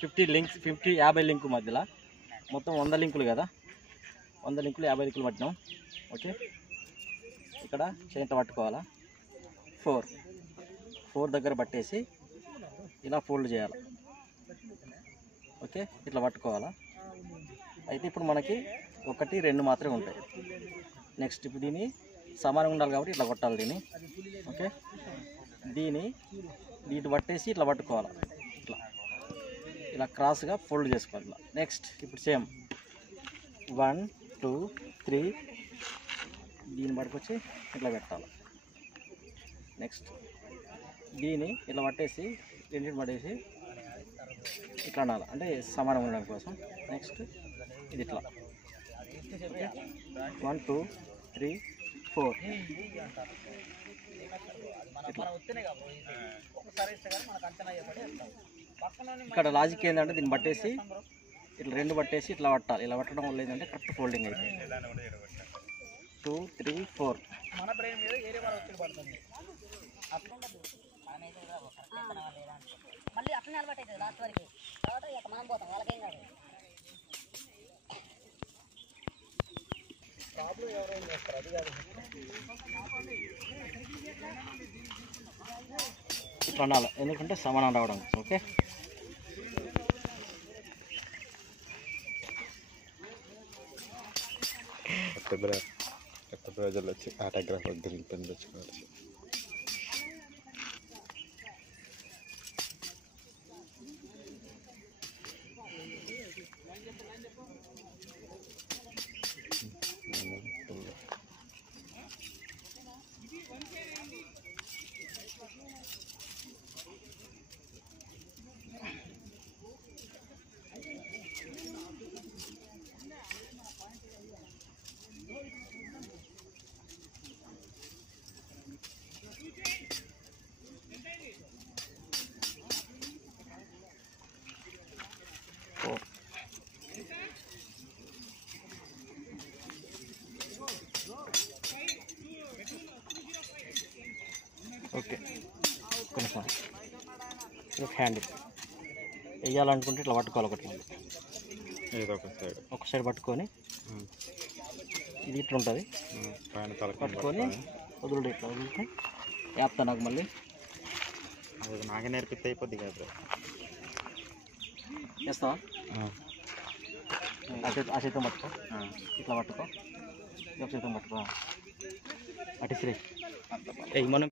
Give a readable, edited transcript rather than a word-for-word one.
50 links 50 link మధ్యలో మొత్తం 100 లింకులు కదా, 100 లింకులు 50 లింకులు పట్టినాం. ఓకే, ఇక్కడ చేతితో పట్టుకోవాలా. 4 దగ్గర పట్టేసి ఇలా ఫోల్డ్ చేయాలి. ఓకే, ఇట్లా పట్టుకోవాలా. అయితే ఇప్పుడు మనకి 1, 2 మాత్రమే ఉంటాయి. నెక్స్ట్ ఇప్పుడు దీన్ని సమానంగా ఉండాలి కాబట్టి ఇట్లా కొట్టాలి దీన్ని. ఓకే, దీన్ని పట్టేసి ఇట్లా పట్టుకోవాలి. ఇలా క్రాస్గా ఫోల్డ్ చేసుకోవాలి ఇట్లా. నెక్స్ట్ ఇప్పుడు సేమ్ 1, 2, 3 దీన్ని పట్టుకొచ్చి ఇట్లా పెట్టాలి. నెక్స్ట్ దీన్ని ఇట్లా పట్టేసి రెండింటిని పట్టేసి ఇట్లా అనాలి, అంటే సమానం ఉండడం కోసం. నెక్స్ట్ ఇది ఇట్లా 1, 2, 3, 4 ఇక్కడ లాజిక్ ఏంటంటే దీన్ని పట్టేసి ఇట్లా 2 పట్టేసి ఇట్లా పట్టాలి. ఇలా పట్టడం వల్ల ఏంటంటే కరెక్ట్ ఫోల్డింగ్ అవుతుంది. 2, 3, 4 మళ్ళీ అట్లనే అలవాటు అవుతుంది లాస్ట్ వరకు. తర్వాత ఇక మనం పోతాం, వాళ్ళకేం కాదు. ఇట్లా అనాలి, ఎందుకంటే సమానం రావడం. ఓకే, కొత్త రోజుల్లో వచ్చి ఆటోగ్రాఫర్ పని తెచ్చుకోవచ్చు. ఓకే, కొంచెం ఒక హ్యాండ్ వేయాలనుకుంటే ఇట్లా పట్టుకోవాలి. ఒక సైడ్ పట్టుకొని ఇది ఇట్లా ఉంటుంది, పట్టుకొని వదులుడు. ఇట్లా వదిలితే వేస్తా నాకు మళ్ళీ అది నాకే నేర్పిస్తే అయిపోద్ది కదా. చేస్తావా? ఆ చేతం పట్టుకో, ఇట్లా పట్టుకో, ఒక చేతం పట్టుకో, అటు శ్రీ మనం